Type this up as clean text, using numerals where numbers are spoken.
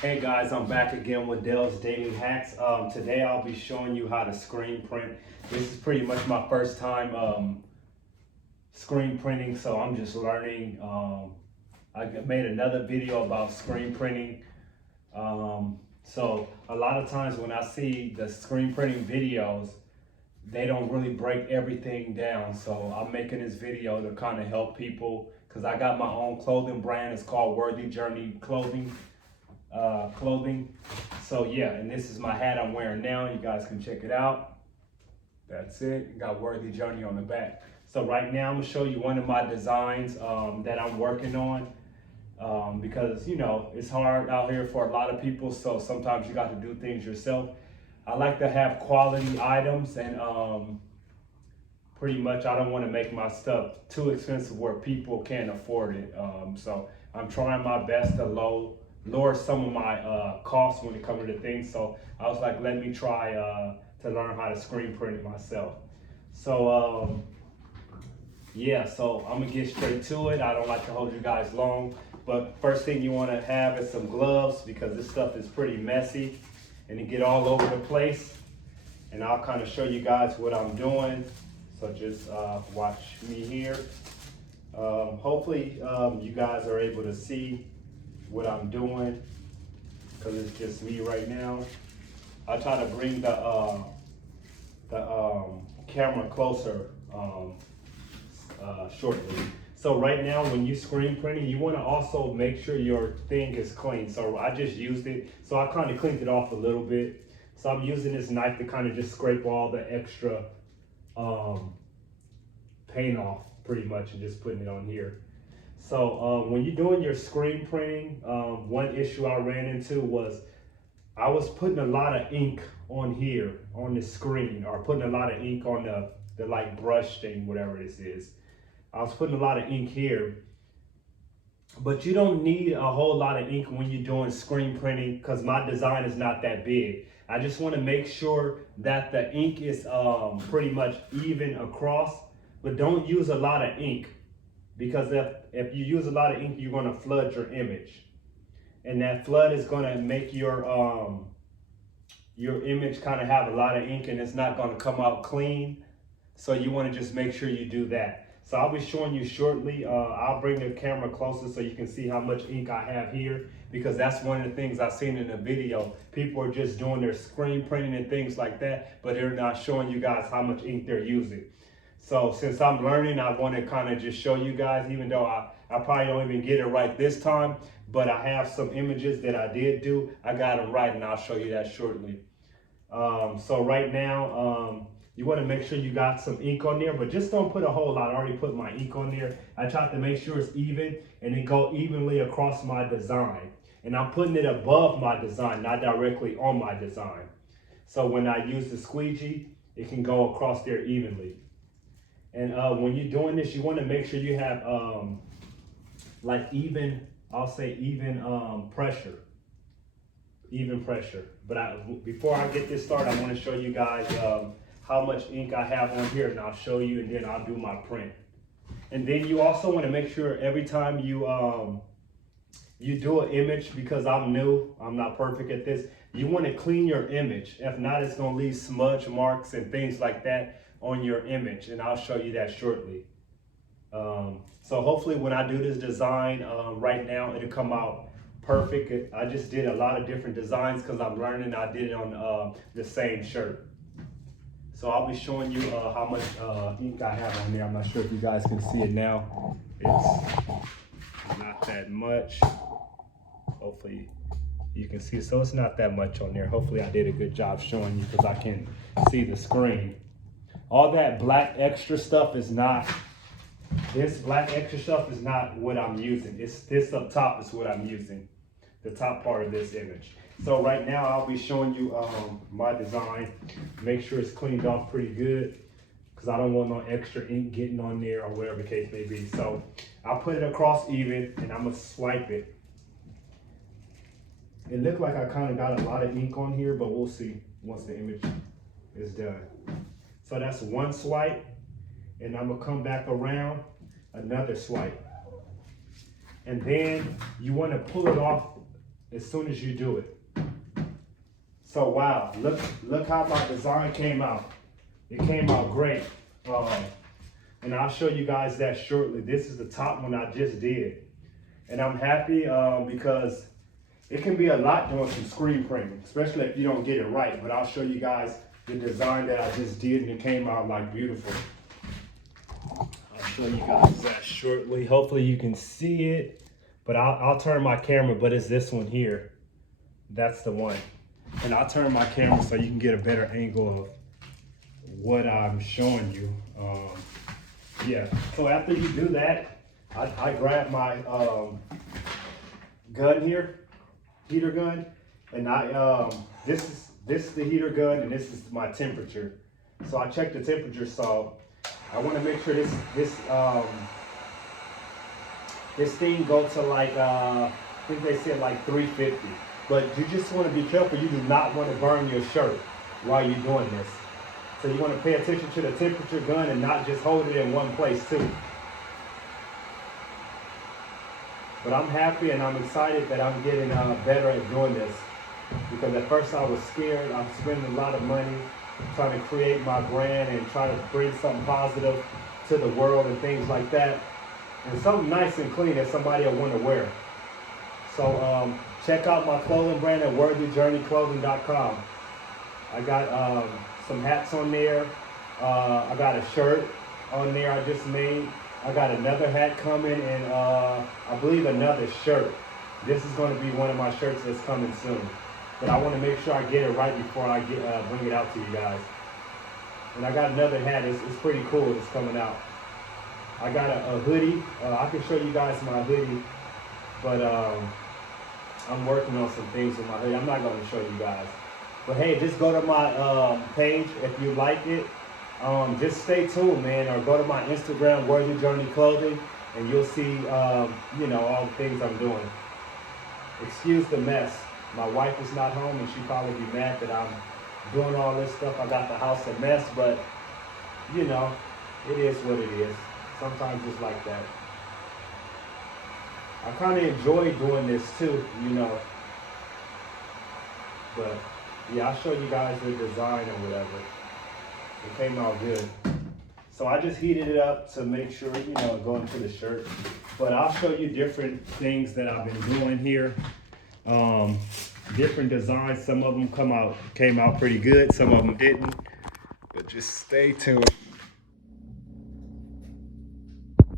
Hey guys, I'm back again with Dell's Daily Hacks. Today I'll be showing you how to screen print. This is pretty much my first time screen printing, so I'm just learning. I made another video about screen printing. So a lot of times when I see the screen printing videos, they don't really break everything down. So I'm making this video to kind of help people because I got my own clothing brand. It's called Worthy Journey Clothing. So yeah, and this is my hat I'm wearing now. You guys can check it out. That's it. Got Worthy Journey on the back. So right now I'm gonna show you one of my designs that I'm working on because you know it's hard out here for a lot of people. So sometimes you got to do things yourself. I like to have quality items and pretty much I don't want to make my stuff too expensive where people can't afford it. So I'm trying my best to lower some of my costs when it comes to things. So I was like, let me try to learn how to screen print it myself. So yeah, so I'm gonna get straight to it. I don't like to hold you guys long, but first thing you want to have is some gloves because this stuff is pretty messy and it get all over the place. And I'll kind of show you guys what I'm doing. So just watch me here. Hopefully you guys are able to see what I'm doing because it's just me right now. I'll try to bring the camera closer shortly. So right now when you screen printing, you want to also make sure your thing is clean. So I just used it. So I kind of cleaned it off a little bit. So I'm using this knife to kind of just scrape all the extra paint off pretty much and just putting it on here. So when you're doing your screen printing, one issue I ran into was I was putting a lot of ink on here on the screen, or putting a lot of ink on the like brush thing, whatever this is. I was putting a lot of ink here, but you don't need a whole lot of ink when you're doing screen printing because my design is not that big. I just want to make sure that the ink is pretty much even across, but don't use a lot of ink because if you use a lot of ink, you're going to flood your image. And that flood is going to make your image kind of have a lot of ink and it's not going to come out clean. So you want to just make sure you do that. So I'll be showing you shortly. I'll bring the camera closer so you can see how much ink I have here because that's one of the things I've seen in the video. People are just doing their screen printing and things like that, but they're not showing you guys how much ink they're using. So since I'm learning, I want to kind of just show you guys, even though I probably don't even get it right this time, but I have some images that I did do. I got them right and I'll show you that shortly. So right now, you want to make sure you got some ink on there, but just don't put a whole lot. I already put my ink on there. I tried to make sure it's even and it go evenly across my design. And I'm putting it above my design, not directly on my design. So when I use the squeegee, it can go across there evenly. And when you're doing this, you want to make sure you have like even, I'll say even pressure. Even pressure. But before I get this started, I want to show you guys how much ink I have on here, and I'll show you, and then I'll do my print. And then you also want to make sure every time you do an image, because I'm new, I'm not perfect at this, you want to clean your image. If not, it's going to leave smudge marks and things like that on your image, and I'll show you that shortly. So hopefully when I do this design right now, it'll come out perfect. I just did a lot of different designs because I'm learning. I did it on the same shirt. So I'll be showing you how much ink I have on there. I'm not sure if you guys can see it now. It's not that much. Hopefully you can see. So it's not that much on there. Hopefully I did a good job showing you because I can see the screen. All that black extra stuff is not, this black extra stuff is not what I'm using. It's this up top is what I'm using. The top part of this image. So right now I'll be showing you my design. Make sure it's cleaned off pretty good because I don't want no extra ink getting on there or whatever the case may be. So I'll put it across even and I'm gonna swipe it. It looked like I kind of got a lot of ink on here, but we'll see once the image is done. So that's one swipe, and I'm gonna come back around, another swipe. And then you wanna pull it off as soon as you do it. So wow, look how my design came out. It came out great. And I'll show you guys that shortly. This is the top one I just did. And I'm happy because it can be a lot doing some screen printing, especially if you don't get it right. But I'll show you guys the design that I just did, and it came out like beautiful. I'll show you guys that shortly. Hopefully you can see it, but I'll turn my camera, but it's this one here. That's the one. And I'll turn my camera so you can get a better angle of what I'm showing you. Yeah, so after you do that, I grab my gun here, heater gun, and this is the heater gun, and this is my temperature. So I check the temperature, so I want to make sure this thing goes to like I think they said like 350. But you just want to be careful. You do not want to burn your shirt while you're doing this. So you want to pay attention to the temperature gun and not just hold it in one place too. But I'm happy and I'm excited that I'm getting better at doing this. Because at first I was scared. I'm spending a lot of money trying to create my brand and try to bring something positive to the world and things like that. And something nice and clean that somebody will want to wear. So check out my clothing brand at worthyjourneyclothing.com. I got some hats on there. I got a shirt on there I just made. I got another hat coming, and I believe another shirt. This is going to be one of my shirts that's coming soon. But I want to make sure I get it right before I bring it out to you guys. And I got another hat. It's pretty cool. It's coming out. I got a hoodie. I can show you guys my hoodie, but I'm working on some things with my hoodie. I'm not going to show you guys. But hey, just go to my page if you like it. Just stay tuned, man, or go to my Instagram, Worthy Journey Clothing, and you'll see, you know, all the things I'm doing. Excuse the mess. My wife is not home, and she'd probably be mad that I'm doing all this stuff. I got the house a mess, but, you know, it is what it is. Sometimes it's like that. I kind of enjoy doing this too, you know. But yeah, I'll show you guys the design or whatever. It came out good. So I just heated it up to make sure, you know, go into the shirt. But I'll show you different things that I've been doing here. Different designs. Some of them came out pretty good. Some of them didn't. But just stay tuned.